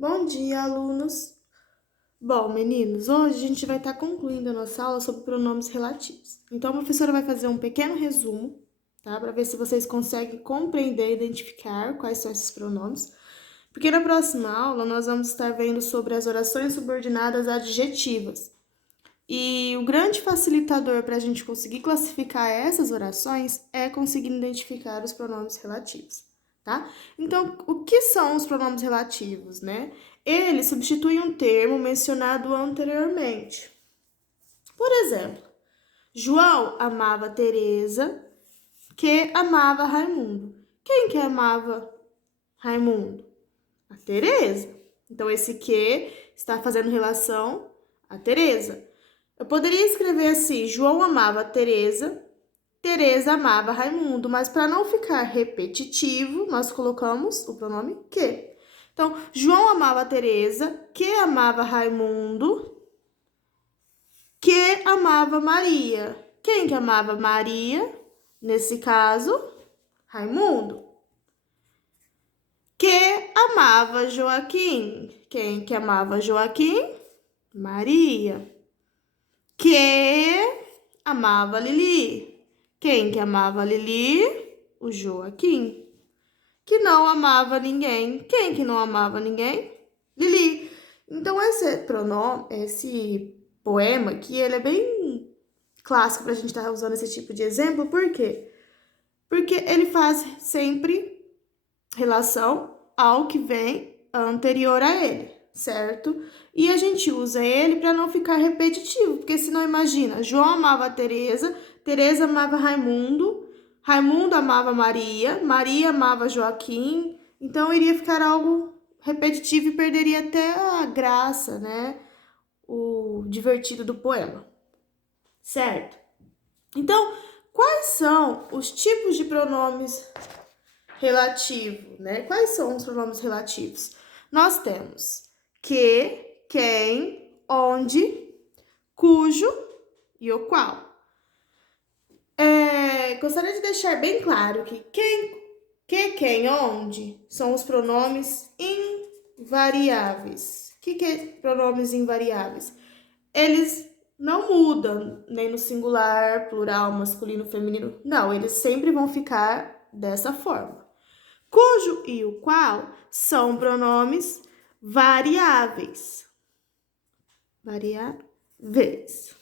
Bom dia, alunos! Bom, meninos, hoje a gente vai estar concluindo a nossa aula sobre pronomes relativos. Então, a professora vai fazer um pequeno resumo, tá? Para ver se vocês conseguem compreender e identificar quais são esses pronomes. Porque na próxima aula nós vamos estar vendo sobre as orações subordinadas adjetivas. E o grande facilitador para a gente conseguir classificar essas orações é conseguir identificar os pronomes relativos, tá? Então, o que são os pronomes relativos, né? Eles substituem um termo mencionado anteriormente. Por exemplo, João amava Teresa, que amava Raimundo. Quem que amava Raimundo? A Teresa. Então, esse que está fazendo relação a Teresa. Eu poderia escrever assim: João amava Teresa, Teresa amava Raimundo, mas para não ficar repetitivo, nós colocamos o pronome que. Então, João amava Teresa, que amava Raimundo, que amava Maria. Quem que amava Maria? Nesse caso, Raimundo. Que amava Joaquim. Quem que amava Joaquim? Maria. Que amava Lili. Quem que amava Lili? O Joaquim. Que não amava ninguém. Quem que não amava ninguém? Lili. Então, esse pronome, esse poema aqui, ele é bem clássico para a gente estar usando esse tipo de exemplo. Por quê? Porque ele faz sempre relação ao que vem anterior a ele, certo? E a gente usa ele para não ficar repetitivo, porque senão imagina, João amava Teresa, Teresa amava Raimundo, Raimundo amava Maria, Maria amava Joaquim, então iria ficar algo repetitivo e perderia até a graça, né? O divertido do poema, certo? Então, quais são os tipos de pronomes relativos, né? Quais são os pronomes relativos? Nós temos que, quem, onde, cujo e o qual. Gostaria de deixar bem claro que quem, onde são os pronomes invariáveis. O que é pronomes invariáveis? Eles não mudam, nem no singular, plural, masculino, feminino. Não, eles sempre vão ficar dessa forma. Cujo e o qual são pronomes variáveis. Variáveis.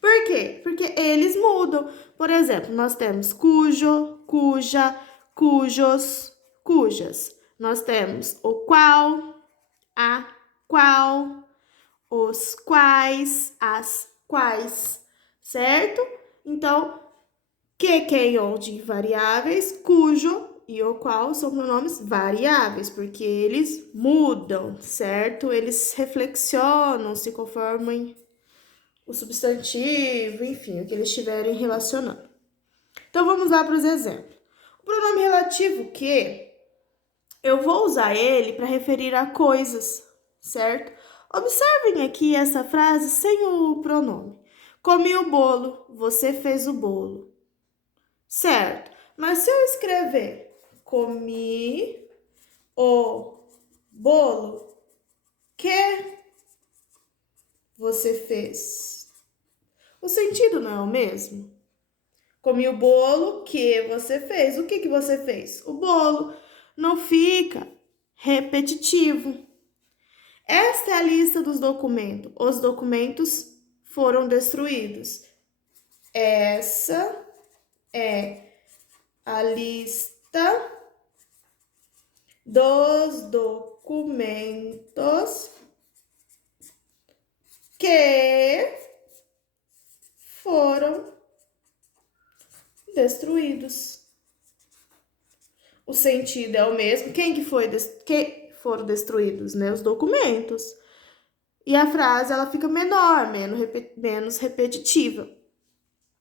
Por quê? Porque eles mudam. Por exemplo, nós temos cujo, cuja, cujos, cujas. Nós temos o qual, a qual, os quais, as quais, certo? Então, que, quem, onde, variáveis, cujo e o qual são pronomes variáveis, porque eles mudam, certo? Eles reflexionam, se conformam o substantivo, enfim, o que eles estiverem relacionando. Então, vamos lá para os exemplos. O pronome relativo que, eu vou usar ele para referir a coisas, certo? Observem aqui essa frase sem o pronome. Comi o bolo, você fez o bolo. Certo, mas se eu escrever comi o bolo que você fez, o sentido não é o mesmo? Comi o bolo que você fez. O que você fez? O bolo. Não fica repetitivo. Esta é a lista dos documentos. Os documentos foram destruídos. Essa é a lista dos documentos que foram destruídos. O sentido é o mesmo. Quem foram destruídos, né? Os documentos. E a frase ela fica menor, menos repetitiva.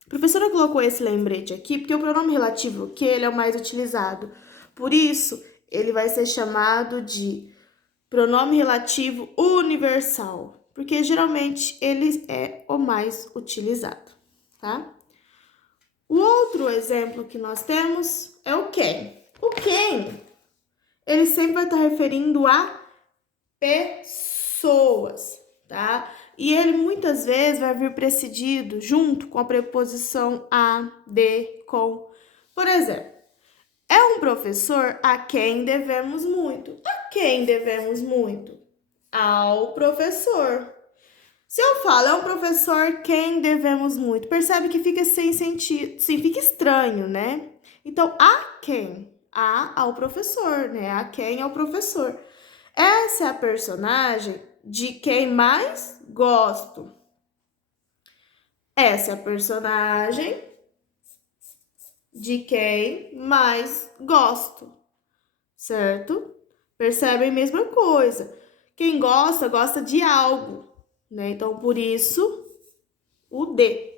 A professora colocou esse lembrete aqui porque o pronome relativo que ele é o mais utilizado. Por isso, ele vai ser chamado de pronome relativo universal, porque geralmente ele é o mais utilizado, tá? O outro exemplo que nós temos é o quem. O quem, ele sempre vai estar referindo a pessoas, tá? E ele muitas vezes vai vir precedido junto com a preposição a, de, com. Por exemplo, é um professor a quem devemos muito. A quem devemos muito? Ao professor. Se eu falo é um professor quem devemos muito, percebe que fica sem sentido, sim, fica estranho, né? Então, a quem? Ao professor, né? A quem ao professor. Essa é a personagem de quem mais gosto. Essa é a personagem de quem mais gosto, certo? Percebem a mesma coisa. Quem gosta, gosta de algo, né? Então, por isso, o de.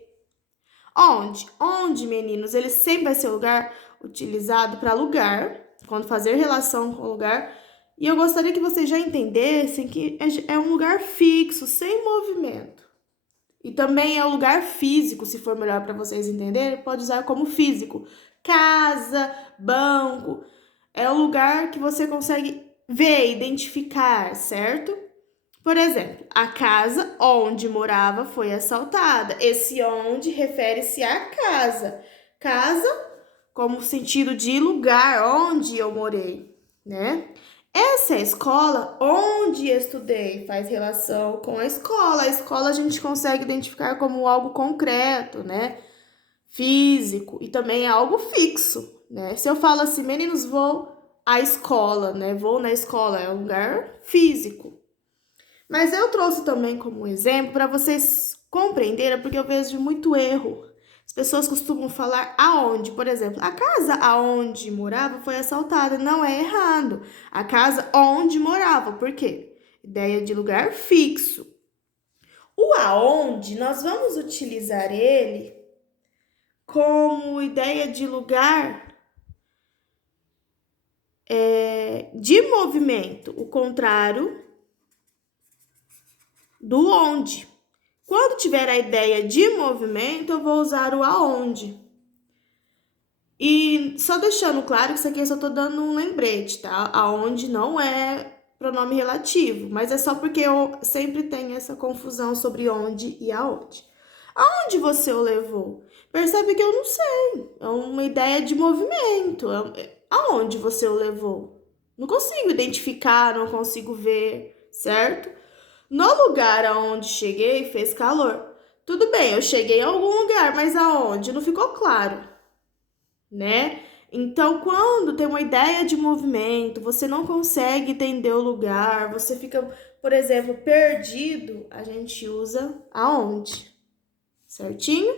Onde? Onde, meninos? Ele sempre vai ser lugar utilizado para lugar, quando fazer relação com lugar. E eu gostaria que vocês já entendessem que é um lugar fixo, sem movimento. E também é um lugar físico, se for melhor para vocês entenderem, pode usar como físico. Casa, banco, é um lugar que você consegue ver, identificar, certo? Por exemplo, a casa onde morava foi assaltada. Esse onde refere-se à casa. Casa como sentido de lugar onde eu morei, né? Essa é a escola onde estudei, faz relação com a escola. A escola a gente consegue identificar como algo concreto, né? Físico e também é algo fixo, né? Se eu falo assim, meninos, vou à escola, né? Vou na escola, é um lugar físico. Mas eu trouxe também como exemplo para vocês compreenderem, porque eu vejo muito erro. As pessoas costumam falar aonde, por exemplo, a casa aonde morava foi assaltada. Não é errado. A casa onde morava, por quê? Ideia de lugar fixo. O aonde, nós vamos utilizar ele como ideia de lugar de movimento, o contrário do onde. Quando tiver a ideia de movimento, eu vou usar o aonde. E só deixando claro que isso aqui eu só tô dando um lembrete, tá? Aonde não é pronome relativo, mas é só porque eu sempre tenho essa confusão sobre onde e aonde. Aonde você o levou? Percebe que eu não sei. É uma ideia de movimento. Aonde você o levou? Não consigo identificar, não consigo ver, certo? No lugar aonde cheguei, fez calor. Tudo bem, eu cheguei em algum lugar, mas aonde? Não ficou claro, né? Então, quando tem uma ideia de movimento, você não consegue entender o lugar, você fica, por exemplo, perdido, a gente usa aonde, certinho?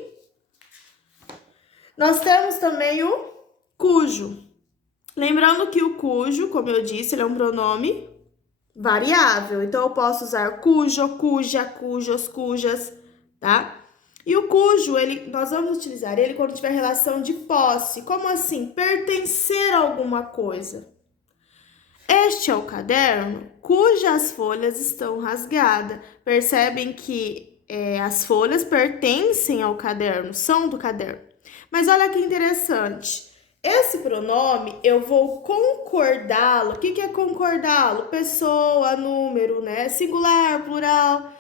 Nós temos também o cujo. Lembrando que o cujo, como eu disse, ele é um pronome variável. Então, eu posso usar cujo, cuja, cujos, cujas, tá? E o cujo, nós vamos utilizar ele quando tiver relação de posse. Como assim? Pertencer a alguma coisa. Este é o caderno cujas folhas estão rasgadas. Percebem que as folhas pertencem ao caderno, são do caderno. Mas olha que interessante. Esse pronome, eu vou concordá-lo. O que é concordá-lo? Pessoa, número, né? Singular, plural.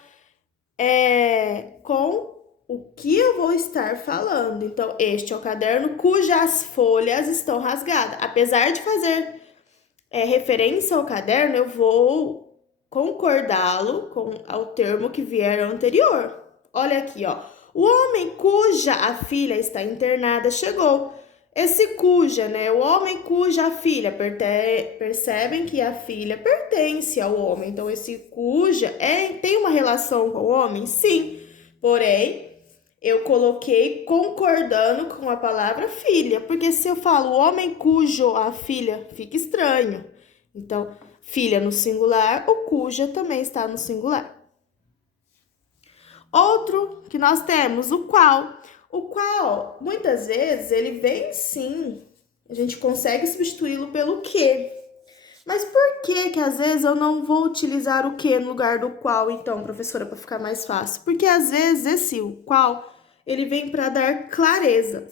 Com o que eu vou estar falando. Então, este é o caderno cujas folhas estão rasgadas. Apesar de fazer referência ao caderno, eu vou concordá-lo com o termo que vier anterior. Olha aqui, ó. O homem cuja a filha está internada chegou. Esse cuja, né? O homem cuja a filha, percebem que a filha pertence ao homem. Então, esse cuja tem uma relação com o homem? Sim. Porém, eu coloquei concordando com a palavra filha. Porque se eu falo o homem cujo a filha, fica estranho. Então, filha no singular, o cuja também está no singular. Outro que nós temos, o qual. O qual, muitas vezes, ele vem sim. A gente consegue substituí-lo pelo que. Mas por que às vezes eu não vou utilizar o que no lugar do qual, então, professora, para ficar mais fácil? Porque às vezes esse o qual, ele vem para dar clareza.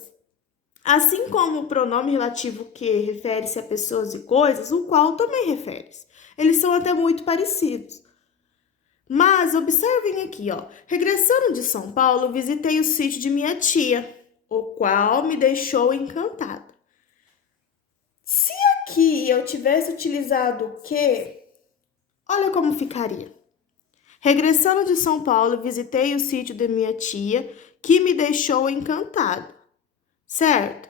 Assim como o pronome relativo que refere-se a pessoas e coisas, o qual também refere-se. Eles são até muito parecidos. Mas observem aqui, ó. Regressando de São Paulo, visitei o sítio de minha tia, o qual me deixou encantado. Se aqui eu tivesse utilizado o que, olha como ficaria. Regressando de São Paulo, visitei o sítio de minha tia, que me deixou encantado. Certo?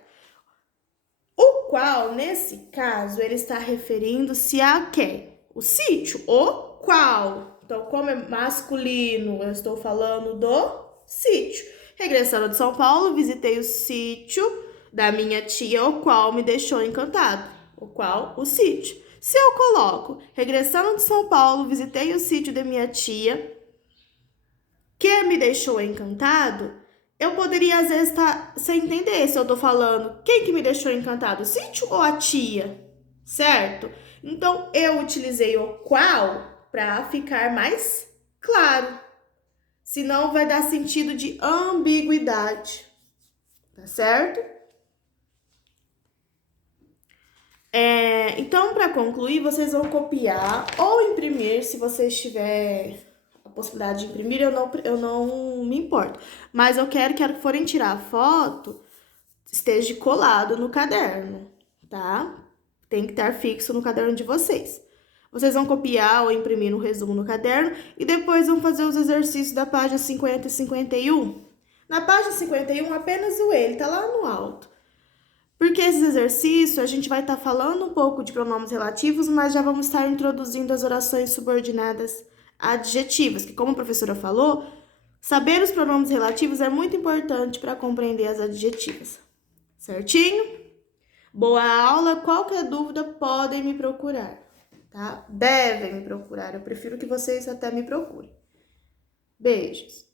O qual, nesse caso, ele está referindo-se a quem? O sítio, o qual. Então, como é masculino, eu estou falando do sítio. Regressando de São Paulo, visitei o sítio da minha tia, o qual me deixou encantado. O qual, o sítio. Se eu coloco, regressando de São Paulo, visitei o sítio da minha tia, que me deixou encantado, eu poderia às vezes estar sem entender se eu tô falando quem que me deixou encantado, o sítio ou a tia, certo? Então, eu utilizei o qual para ficar mais claro. Senão vai dar sentido de ambiguidade, tá certo? Então, para concluir, vocês vão copiar ou imprimir, se vocês tiverem a possibilidade de imprimir, eu não me importo. Mas eu quero que a hora que forem tirar a foto, esteja colado no caderno, tá? Tem que estar fixo no caderno de vocês. Vocês vão copiar ou imprimir no resumo no caderno e depois vão fazer os exercícios da página 50 e 51. Na página 51, apenas o ele, tá lá no alto. Porque esse exercício a gente vai estar falando um pouco de pronomes relativos, mas já vamos estar introduzindo as orações subordinadas adjetivas, que como a professora falou, saber os pronomes relativos é muito importante para compreender as adjetivas. Certinho? Boa aula, qualquer dúvida podem me procurar, tá? Devem me procurar, eu prefiro que vocês até me procurem. Beijos!